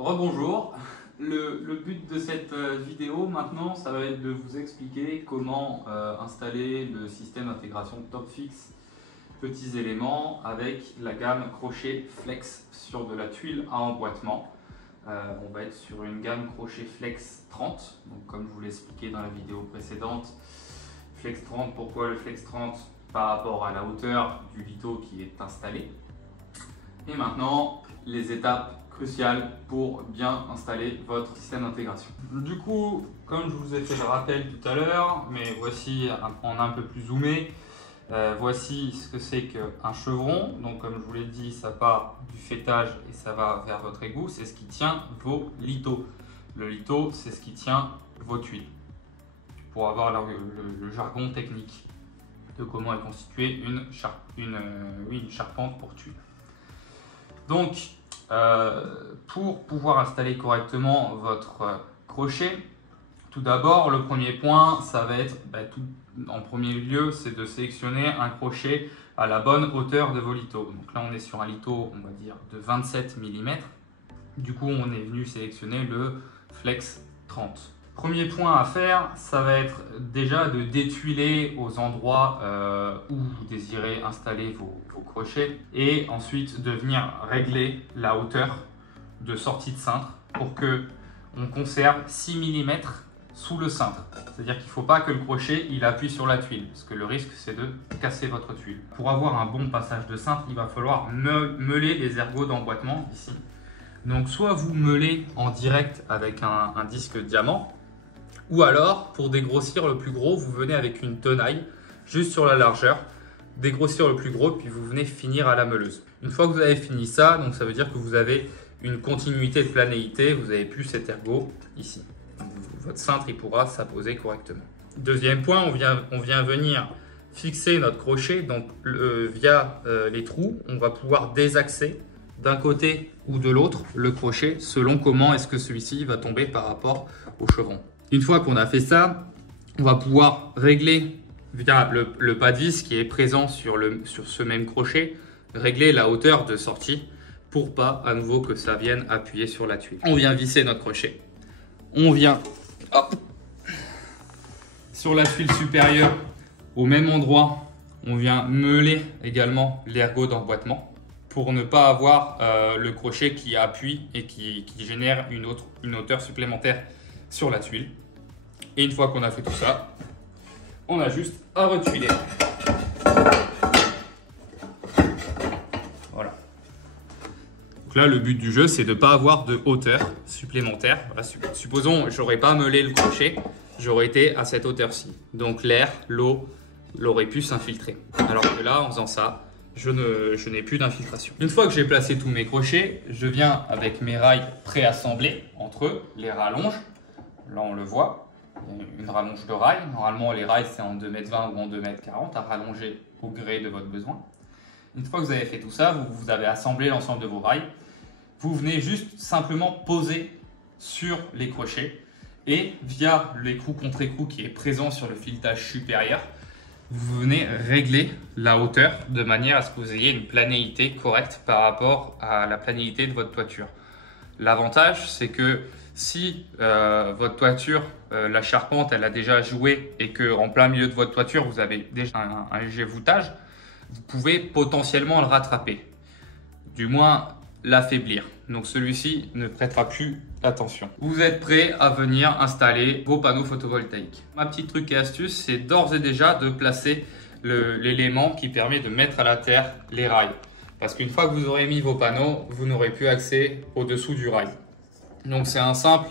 Rebonjour. Le but de cette vidéo maintenant, ça va être de vous expliquer comment installer le système d'intégration Topfix petits éléments avec la gamme crochet flex sur de la tuile à emboîtement. On va être sur une gamme crochet flex 30, donc comme je vous l'ai expliqué dans la vidéo précédente. Flex 30, pourquoi le flex 30? Par rapport à la hauteur du lito qui est installé. Et maintenant, les étapes cruciales pour bien installer votre système d'intégration. Du coup, comme je vous ai fait le rappel tout à l'heure, mais voici en un peu plus zoomé, voici ce que c'est qu'un chevron. Donc comme je vous l'ai dit, ça part du fêtage et ça va vers votre égout. C'est ce qui tient vos litos. Le lito, c'est ce qui tient vos tuiles. Pour avoir le jargon technique de comment est constituée une charpente pour tuile. Donc, pour pouvoir installer correctement votre crochet, tout d'abord, le premier point, ça va être, en premier lieu, c'est de sélectionner un crochet à la bonne hauteur de vos litos. Donc là, on est sur un lito, on va dire, de 27 mm. Du coup, on est venu sélectionner le Flex 30. Premier point à faire, ça va être déjà de détuiler aux endroits où vous désirez installer vos crochets et ensuite de venir régler la hauteur de sortie de cintre pour que on conserve 6 mm sous le cintre. C'est-à-dire qu'il ne faut pas que le crochet il appuie sur la tuile parce que le risque c'est de casser votre tuile. Pour avoir un bon passage de cintre, il va falloir meuler les ergots d'emboîtement ici. Donc soit vous meulez en direct avec un disque diamant, ou alors, pour dégrossir le plus gros, vous venez avec une tenaille juste sur la largeur, dégrossir le plus gros, puis vous venez finir à la meuleuse. Une fois que vous avez fini ça, donc ça veut dire que vous avez une continuité de planéité, vous n'avez plus cet ergot ici. Votre cintre il pourra s'apposer correctement. Deuxième point, on vient venir fixer notre crochet, donc via les trous, on va pouvoir désaxer d'un côté ou de l'autre le crochet selon comment est-ce que celui-ci va tomber par rapport au chevron. Une fois qu'on a fait ça, on va pouvoir régler via le pas de vis qui est présent sur ce même crochet, régler la hauteur de sortie pour pas à nouveau que ça vienne appuyer sur la tuile. On vient visser notre crochet. On vient sur la tuile supérieure au même endroit. On vient meuler également l'ergot d'emboîtement pour ne pas avoir le crochet qui appuie et qui génère une hauteur supplémentaire sur la tuile. Et une fois qu'on a fait tout ça, on a juste à retuiler. Voilà. Donc là, le but du jeu, c'est de ne pas avoir de hauteur supplémentaire. Voilà, supposons que je n'aurais pas meulé le crochet, j'aurais été à cette hauteur-ci. Donc l'air, l'eau, l'aurait pu s'infiltrer. Alors que là, en faisant ça, je n'ai plus d'infiltration. Une fois que j'ai placé tous mes crochets, je viens avec mes rails préassemblés entre eux, les rallonges. Là, on le voit, il y a une rallonge de rails. Normalement, les rails, c'est en 2,20 m ou en 2,40 m à rallonger au gré de votre besoin. Une fois que vous avez fait tout ça, vous avez assemblé l'ensemble de vos rails. Vous venez juste simplement poser sur les crochets et via l'écrou contre écrou qui est présent sur le filetage supérieur, vous venez régler la hauteur de manière à ce que vous ayez une planéité correcte par rapport à la planéité de votre toiture. L'avantage, c'est que si votre toiture, la charpente, elle a déjà joué et qu'en plein milieu de votre toiture, vous avez déjà un léger voûtage, vous pouvez potentiellement le rattraper, du moins l'affaiblir. Donc celui-ci ne prêtera plus attention. Vous êtes prêt à venir installer vos panneaux photovoltaïques. Ma petite truc et astuce, c'est d'ores et déjà de placer l'élément qui permet de mettre à la terre les rails. Parce qu'une fois que vous aurez mis vos panneaux, vous n'aurez plus accès au-dessous du rail. Donc c'est un simple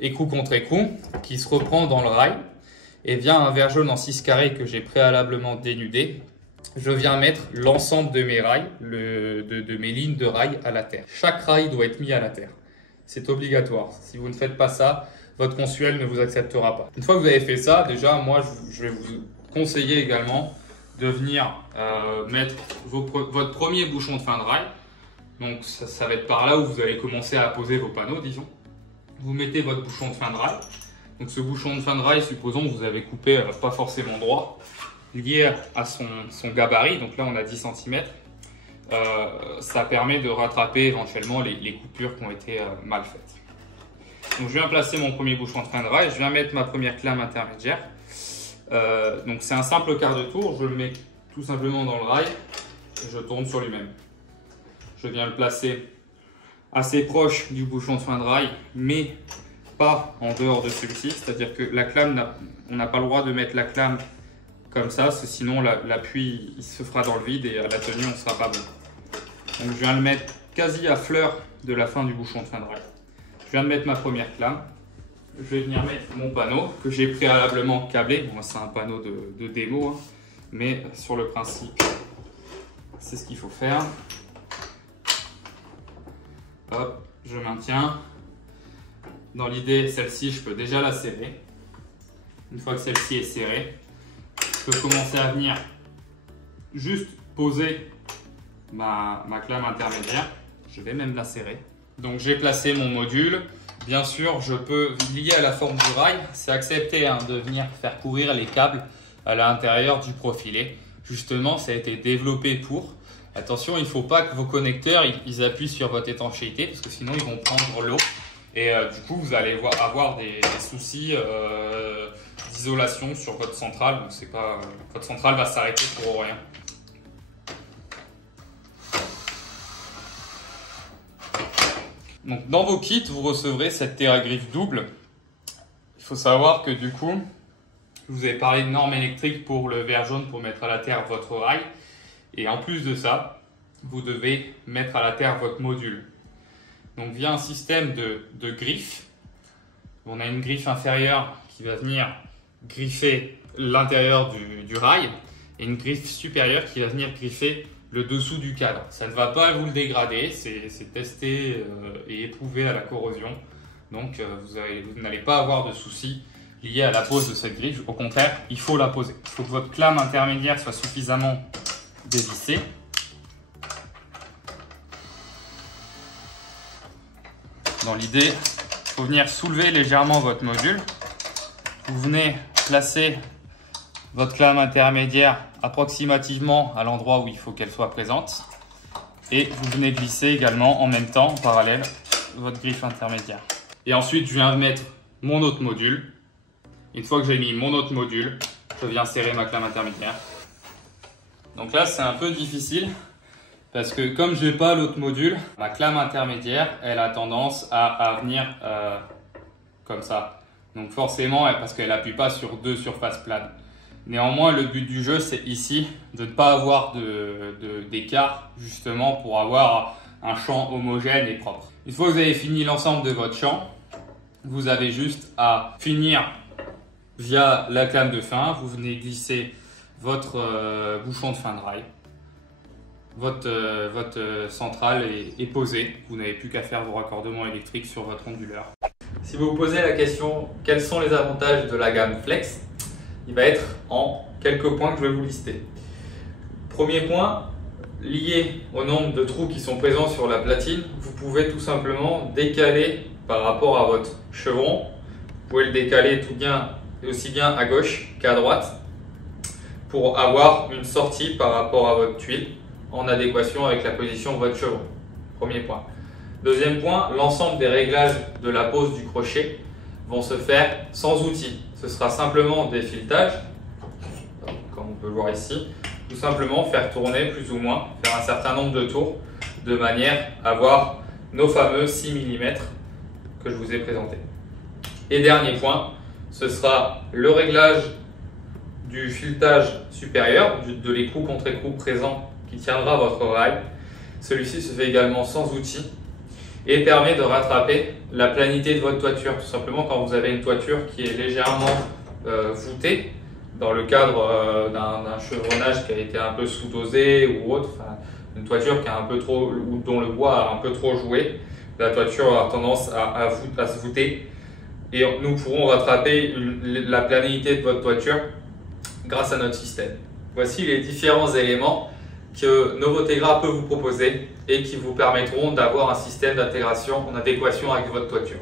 écrou contre écrou qui se reprend dans le rail et via un verre jaune en 6 carrés que j'ai préalablement dénudé, je viens mettre l'ensemble de mes rails, de mes lignes de rails à la terre. Chaque rail doit être mis à la terre. C'est obligatoire. Si vous ne faites pas ça, votre consuel ne vous acceptera pas. Une fois que vous avez fait ça, déjà moi je vais vous conseiller également de venir mettre votre premier bouchon de fin de rail. Donc ça va être par là où vous allez commencer à poser vos panneaux, disons. Vous mettez votre bouchon de fin de rail. Donc ce bouchon de fin de rail, supposons que vous avez coupé pas forcément droit, lié à son gabarit. Donc là on a 10 cm. ça permet de rattraper éventuellement les coupures qui ont été mal faites. Donc je viens placer mon premier bouchon de frein de rail, je viens mettre ma première clame intermédiaire. Donc c'est un simple quart de tour, je le mets tout simplement dans le rail et je tourne sur lui-même. Je viens le placer assez proche du bouchon de frein de rail, mais pas en dehors de celui-ci, c'est-à-dire que la clame, on n'a pas le droit de mettre la clame comme ça, sinon l'appui il se fera dans le vide et à la tenue on ne sera pas bon. Donc je viens le mettre quasi à fleur de la fin du bouchon de frein de rail. Je viens de mettre ma première clame. Je vais venir mettre mon panneau que j'ai préalablement câblé. Bon, c'est un panneau de démo, hein, mais sur le principe, c'est ce qu'il faut faire. Hop, je maintiens. Dans l'idée, celle-ci, je peux déjà la serrer. Une fois que celle-ci est serrée, je peux commencer à venir juste poser ma clame intermédiaire. Je vais même la serrer. Donc j'ai placé mon module. Bien sûr, je peux, lié à la forme du rail, c'est accepté de venir faire courir les câbles à l'intérieur du profilé. Justement, ça a été développé pour. Attention, il ne faut pas que vos connecteurs ils appuient sur votre étanchéité parce que sinon ils vont prendre l'eau. Et du coup, vous allez avoir des soucis d'isolation sur votre centrale. Donc c'est pas, votre centrale va s'arrêter pour rien. Donc dans vos kits, vous recevrez cette TerraGriffe double. Il faut savoir que du coup, je vous ai parlé de normes électriques pour le verre jaune pour mettre à la terre votre rail. Et en plus de ça, vous devez mettre à la terre votre module. Donc via un système de griffes, on a une griffe inférieure qui va venir griffer l'intérieur du rail et une griffe supérieure qui va venir griffer le dessous du cadre. Ça ne va pas vous le dégrader, c'est testé et éprouvé à la corrosion. Donc vous n'allez pas avoir de soucis liés à la pose de cette griffe. Au contraire, il faut la poser. Il faut que votre clame intermédiaire soit suffisamment dévissée. Dans l'idée, il faut venir soulever légèrement votre module. Vous venez placer votre clame intermédiaire approximativement à l'endroit où il faut qu'elle soit présente. Et vous venez glisser également en même temps, en parallèle, votre griffe intermédiaire. Et ensuite, je viens mettre mon autre module. Une fois que j'ai mis mon autre module, je viens serrer ma clame intermédiaire. Donc là, c'est un peu difficile parce que comme je n'ai pas l'autre module, ma clame intermédiaire, elle a tendance à venir comme ça. Donc forcément, parce qu'elle n'appuie pas sur deux surfaces planes. Néanmoins, le but du jeu, c'est ici de ne pas avoir d'écart, justement pour avoir un champ homogène et propre. Une fois que vous avez fini l'ensemble de votre champ, vous avez juste à finir via la clame de fin. Vous venez glisser votre bouchon de fin de rail. Votre centrale est posée. Vous n'avez plus qu'à faire vos raccordements électriques sur votre onduleur. Si vous vous posez la question, quels sont les avantages de la gamme Flex? Il va être en quelques points que je vais vous lister. Premier point, lié au nombre de trous qui sont présents sur la platine, vous pouvez tout simplement décaler par rapport à votre chevron. Vous pouvez le décaler aussi bien à gauche qu'à droite pour avoir une sortie par rapport à votre tuile en adéquation avec la position de votre chevron. Premier point. Deuxième point, l'ensemble des réglages de la pose du crochet vont se faire sans outils. Ce sera simplement des filetages, comme on peut le voir ici. Tout simplement faire tourner plus ou moins, faire un certain nombre de tours de manière à avoir nos fameux 6 mm que je vous ai présentés. Et dernier point, ce sera le réglage du filetage supérieur, de l'écrou contre écrou présent qui tiendra votre rail. Celui-ci se fait également sans outils et permet de rattraper la planité de votre toiture. Tout simplement quand vous avez une toiture qui est légèrement voûtée, dans le cadre d'un chevronnage qui a été un peu sous-dosé ou autre, une toiture qui a un peu trop, ou dont le bois a un peu trop joué, la toiture a tendance à se voûter et nous pourrons rattraper la planité de votre toiture grâce à notre système. Voici les différents éléments que Novotegra peut vous proposer et qui vous permettront d'avoir un système d'intégration en adéquation avec votre toiture.